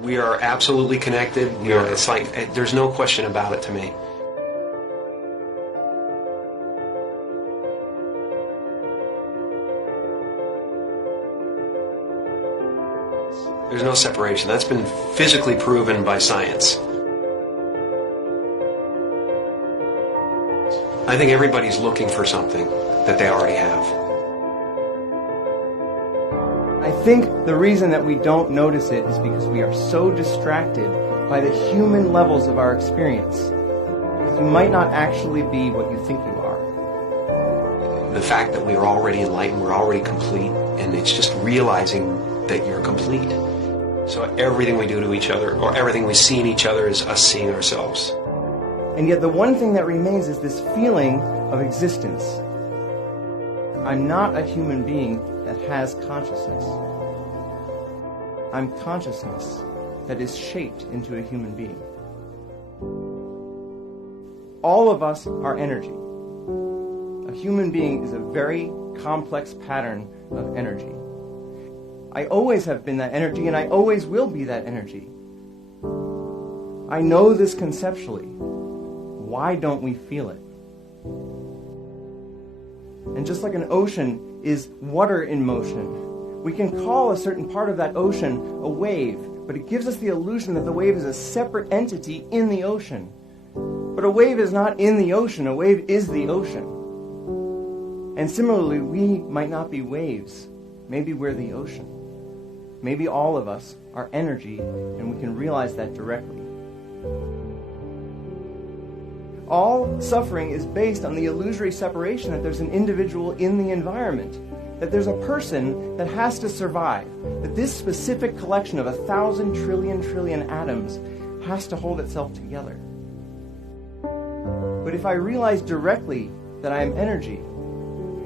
We are absolutely connected. It's like, there's no question about it to me. There's no separation. That's been physically proven by science. I think everybody's looking for something that they already have. I think the reason that we don't notice it is because we are so distracted by the human levels of our experience. Because you might not actually be what you think you are. The fact that we're already enlightened, we're already complete, and it's just realizing that you're complete. So everything we do to each other, or everything we see in each other, is us seeing ourselves. And yet the one thing that remains is this feeling of existence. I'm not a human being that has consciousness. I'm consciousness that is shaped into a human being. All of us are energy. A human being is a very complex pattern of energy. I always have been that energy, and I always will be that energy. I know this conceptually. Why don't we feel it? And just like an ocean is water in motion, we can call a certain part of that ocean a wave, but it gives us the illusion that the wave is a separate entity in the ocean. But a wave is not in the ocean, a wave is the ocean. And similarly, we might not be waves. Maybe we're the ocean. Maybe all of us are energy, and we can realize that directly. All suffering is based on the illusory separation that there's an individual in the environment, that there's a person that has to survive, that this specific collection of 1,000 trillion atoms has to hold itself together. But if I realize directly that I am energy,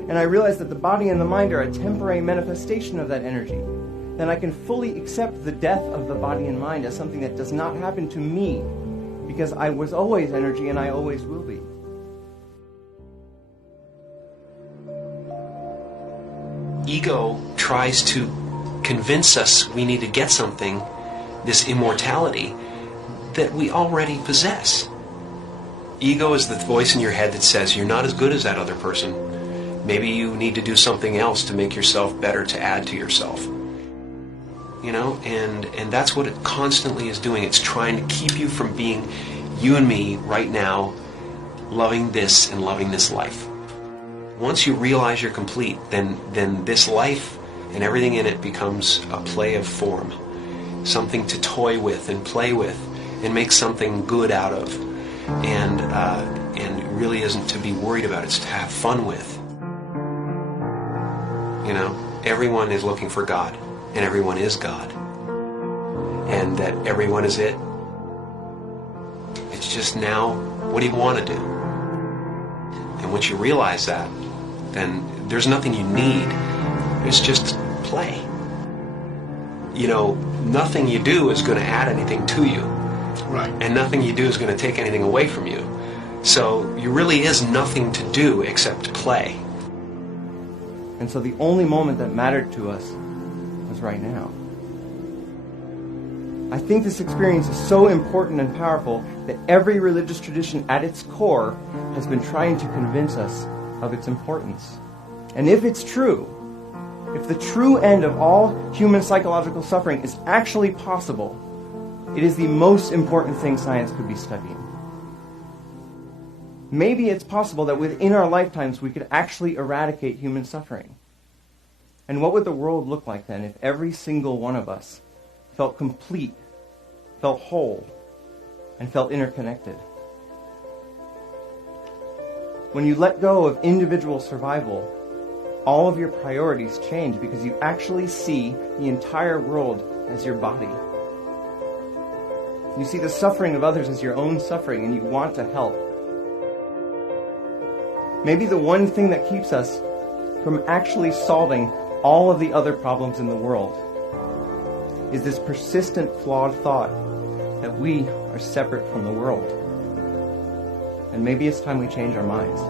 and I realize that the body and the mind are a temporary manifestation of that energy, then I can fully accept the death of the body and mind as something that does not happen to me, because I was always energy and I always will be. Ego tries to convince us we need to get something, this immortality, that we already possess. Ego is the voice in your head that says you're not as good as that other person. Maybe you need to do something else to make yourself better, to add to yourself. You know, and that's what it constantly is doing. It's trying to keep you from being you and me right now, loving this and loving this life. Once you realize you're complete, then this life and everything in it becomes a play of form, something to toy with and play with and make something good out of, and it really isn't to be worried about. It's to have fun with. You know, everyone is looking for God. And everyone is God. And that everyone is it. It's just now, what do you want to do? And once you realize that, then there's nothing you need. It's just play. You know, nothing you do is going to add anything to you. Right. And nothing you do is going to take anything away from you. So there really is nothing to do except play. And so the only moment that mattered to us was right now. I think this experience is so important and powerful that every religious tradition at its core has been trying to convince us of its importance. And if it's true, if the true end of all human psychological suffering is actually possible, it is the most important thing science could be studying. Maybe it's possible that within our lifetimes we could actually eradicate human suffering. And what would the world look like then if every single one of us felt complete, felt whole, and felt interconnected? When you let go of individual survival, all of your priorities change because you actually see the entire world as your body. You see the suffering of others as your own suffering, and you want to help. Maybe the one thing that keeps us from actually solving all of the other problems in the world is this persistent, flawed thought that we are separate from the world. And maybe it's time we change our minds.